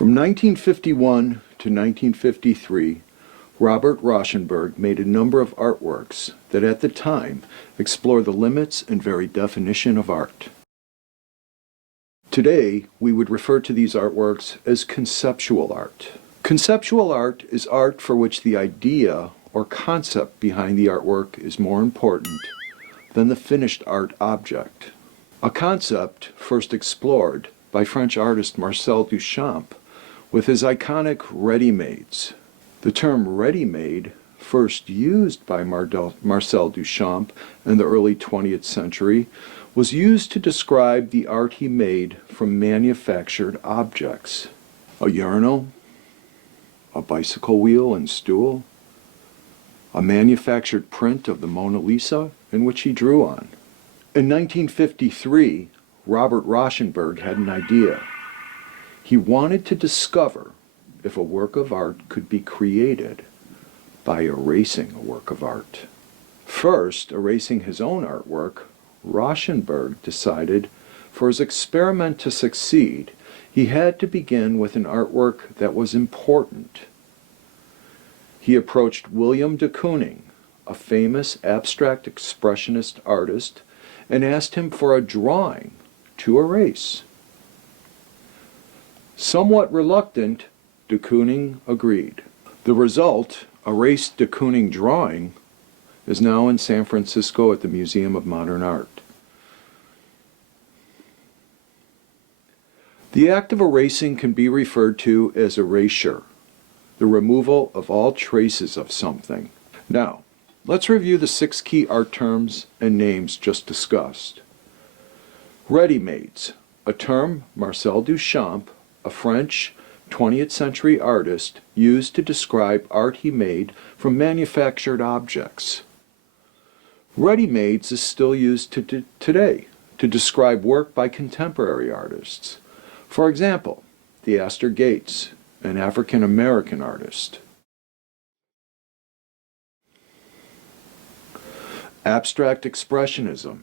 From 1951 to 1953, Robert Rauschenberg made a number of artworks that at the time explore the limits and very definition of art. Today, we would refer to these artworks as conceptual art. Conceptual art is art for which the idea or concept behind the artwork is more important than the finished art object. A concept first explored by French artist Marcel Duchamp with his iconic ready-mades. The term ready-made, first used by Marcel Duchamp in the early 20th century, was used to describe the art he made from manufactured objects. A urinal, a bicycle wheel and stool, a manufactured print of the Mona Lisa in which he drew on. In 1953, Robert Rauschenberg had an idea. He wanted to discover if a work of art could be created by erasing a work of art. First, erasing his own artwork, Rauschenberg decided for his experiment to succeed, he had to begin with an artwork that was important. He approached William de Kooning, a famous abstract expressionist artist, and asked him for a drawing to erase. Somewhat reluctant, de Kooning agreed. The result, a erased de Kooning drawing, is now in San Francisco at the Museum of Modern Art. The act of erasing can be referred to as erasure, the removal of all traces of something. Now, let's review the 6 key art terms and names just discussed. Ready-mades, a term Marcel Duchamp, a French 20th century artist, used to describe art he made from manufactured objects. Ready-mades is still used today to describe work by contemporary artists. For example, Theaster Gates, an African-American artist. Abstract Expressionism,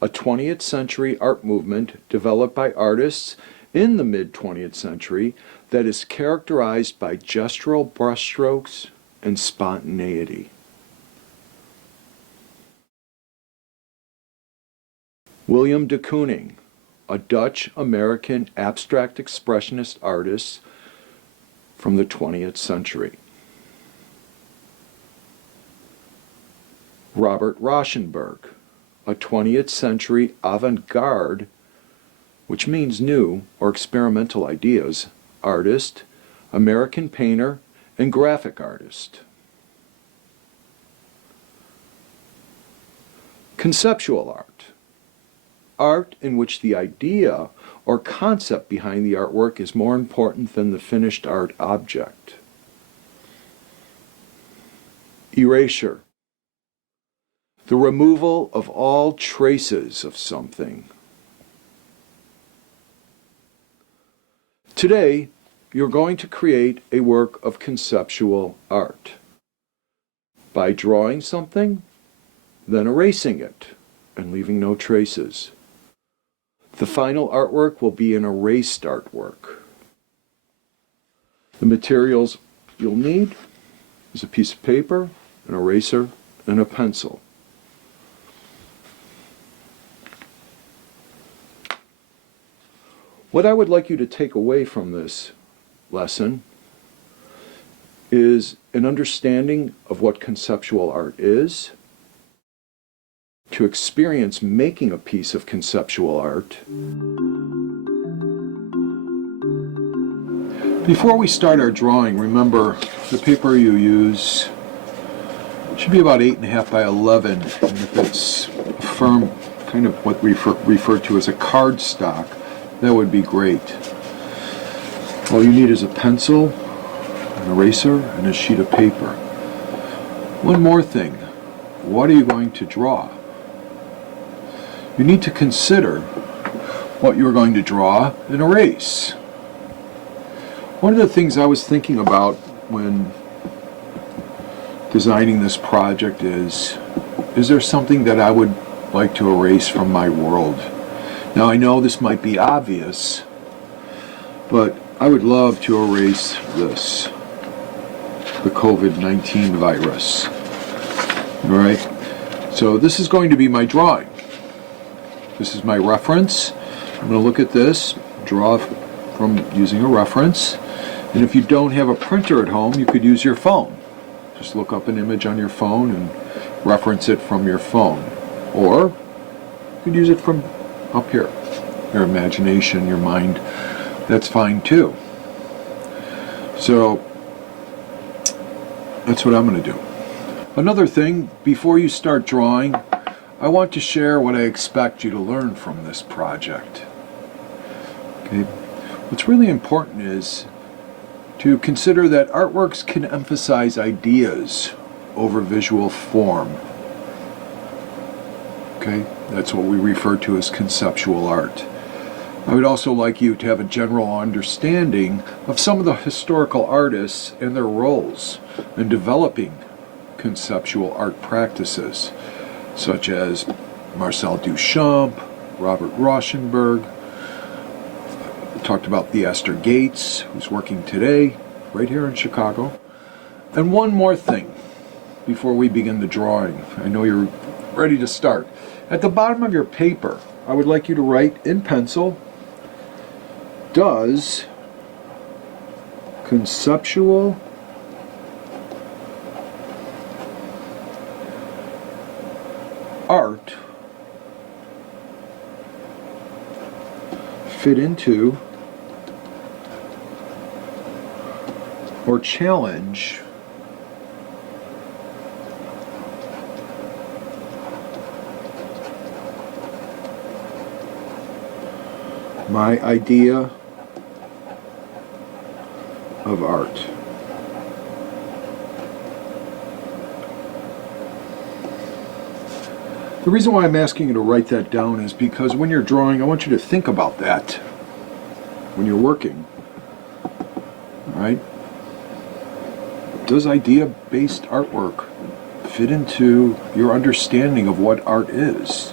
a 20th century art movement developed by artists in the mid-20th century that is characterized by gestural brushstrokes and spontaneity. William de Kooning, a Dutch-American abstract expressionist artist from the 20th century. Robert Rauschenberg, a 20th century avant-garde, which means new or experimental ideas, artist, American painter, and graphic artist. Conceptual art, art in which the idea or concept behind the artwork is more important than the finished art object. Erasure, the removal of all traces of something. Today, you're going to create a work of conceptual art by drawing something, then erasing it and leaving no traces. The final artwork will be an erased artwork. The materials you'll need is a piece of paper, an eraser, and a pencil. What I would like you to take away from this lesson is an understanding of what conceptual art is, to experience making a piece of conceptual art. Before we start our drawing, remember the paper you use should be about 8.5 by 11, and if it's a firm, kind of what we refer to as a cardstock, that would be great. All you need is a pencil, an eraser, and a sheet of paper. One more thing, what are you going to draw? You need to consider what you're going to draw and erase. One of the things I was thinking about when designing this project is there something that I would like to erase from my world? Now I know this might be obvious, but I would love to erase this, the COVID-19 virus. All right, so this is going to be my drawing. This is my reference. I'm going to look at this, draw from using a reference. And if you don't have a printer at home, you could use your phone. Just look up an image on your phone and reference it from your phone. Or you could use it from up here. Your imagination, your mind, that's fine too. So that's what I'm going to do. Another thing, before you start drawing, I want to share what I expect you to learn from this project. Okay? What's really important is to consider that artworks can emphasize ideas over visual form. Okay? That's what we refer to as conceptual art. I would also like you to have a general understanding of some of the historical artists and their roles in developing conceptual art practices, such as Marcel Duchamp, Robert Rauschenberg. We talked about the Esther Gates, who's working today, right here in Chicago. And one more thing before we begin the drawing. I know you're ready to start. At the bottom of your paper, I would like you to write in pencil, does conceptual art fit into or challenge my idea of art? The reason why I'm asking you to write that down is because when you're drawing, I want you to think about that when you're working. All right? Does idea-based artwork fit into your understanding of what art is?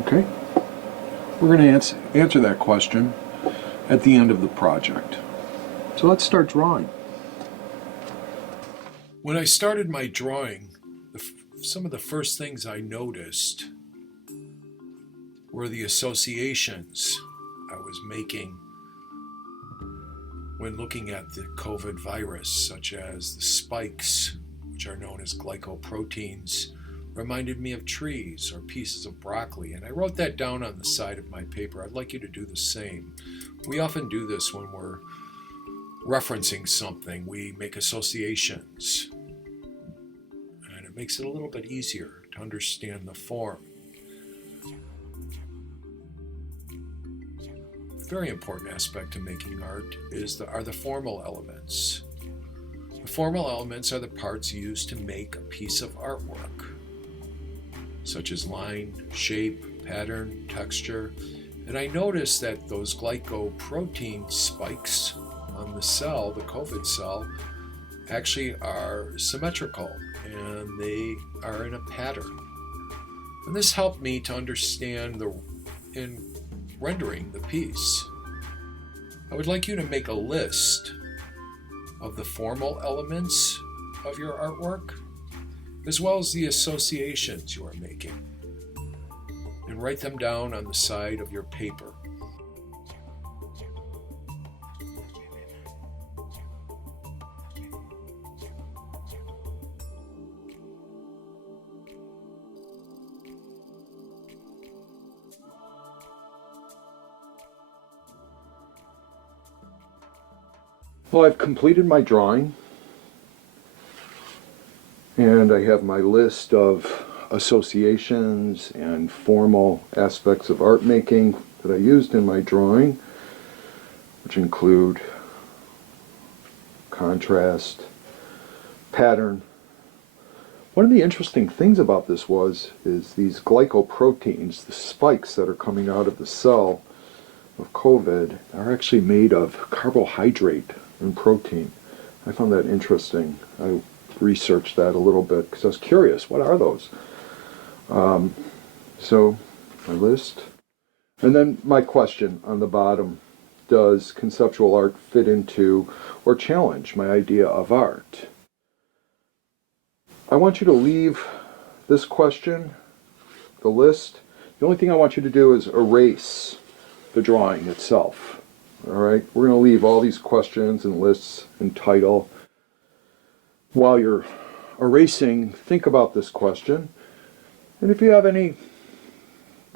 Okay? We're going to answer that question at the end of the project. So let's start drawing. When I started my drawing, some of the first things I noticed were the associations I was making when looking at the COVID virus, such as the spikes, which are known as glycoproteins, reminded me of trees or pieces of broccoli, and I wrote that down on the side of my paper. I'd like you to do the same. We often do this when we're referencing something. We make associations, and it makes it a little bit easier to understand the form. A very important aspect to making art are the formal elements. The formal elements are the parts used to make a piece of artwork, such as line, shape, pattern, texture. And I noticed that those glycoprotein spikes on the cell, the COVID cell, actually are symmetrical and they are in a pattern. And this helped me to understand in rendering the piece. I would like you to make a list of the formal elements of your artwork, as well as the associations you are making, and write them down on the side of your paper. Well, I've completed my drawing, and I have my list of associations and formal aspects of art making that I used in my drawing, which include contrast, pattern. One of the interesting things about this is these glycoproteins, the spikes that are coming out of the cell of COVID, are actually made of carbohydrate and protein. I found that interesting. I researched that a little bit because I was curious, what are those? So my list. And then my question on the bottom, does conceptual art fit into or challenge my idea of art? I want you to leave this question, the list. The only thing I want you to do is erase the drawing itself. All right, we're going to leave all these questions and lists and title. While you're erasing, think about this question. And if you have any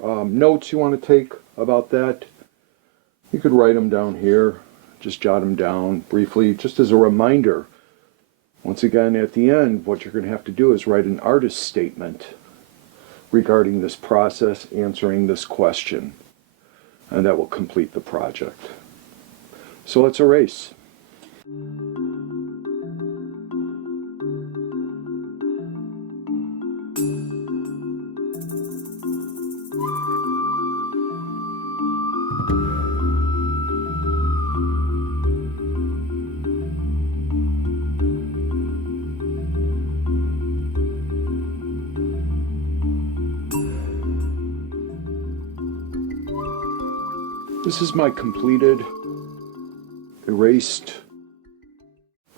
notes you want to take about that, you could write them down here. Just jot them down briefly, just as a reminder. Once again, at the end, what you're going to have to do is write an artist statement regarding this process, answering this question. And that will complete the project. So let's erase. This is my completed, erased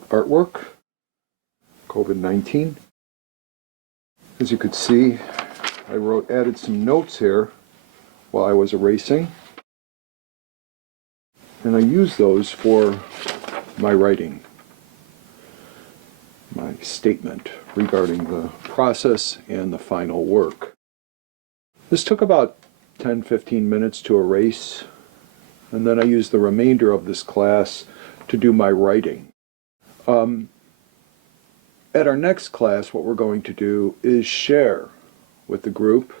artwork, COVID-19. As you could see, I added some notes here while I was erasing, and I used those for my writing, my statement regarding the process and the final work. This took about 10-15 minutes to erase. And then I use the remainder of this class to do my writing. At our next class, what we're going to do is share with the group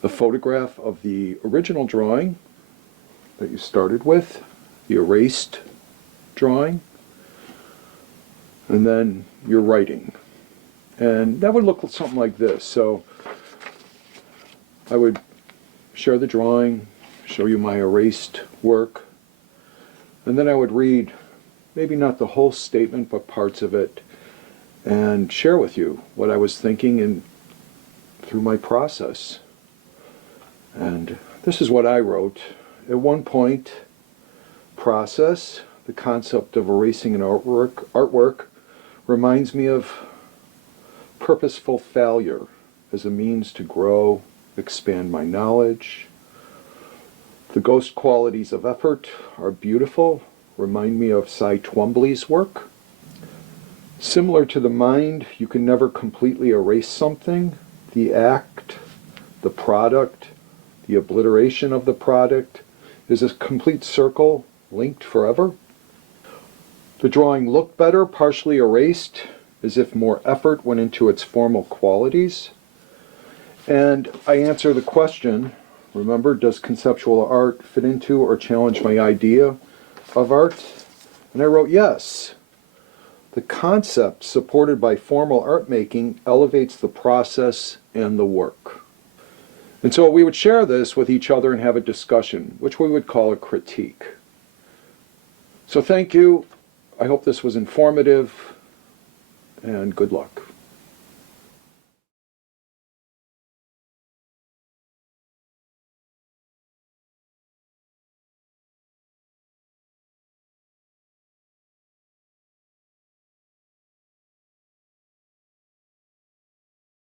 the photograph of the original drawing that you started with, the erased drawing, and then your writing. And that would look something like this. So I would share the drawing, show you my erased work, and then I would read maybe not the whole statement but parts of it and share with you what I was thinking and through my process. And this is what I wrote. At one point, process, the concept of erasing an artwork reminds me of purposeful failure as a means to grow, expand my knowledge. The ghost qualities of effort are beautiful, remind me of Cy Twombly's work. Similar to the mind, you can never completely erase something. The act, the product, the obliteration of the product is a complete circle linked forever. The drawing looked better, partially erased, as if more effort went into its formal qualities. And I answer the question, remember, does conceptual art fit into or challenge my idea of art? And I wrote yes. The concept supported by formal art making elevates the process and the work. And so we would share this with each other and have a discussion, which we would call a critique. So thank you. I hope this was informative, and good luck.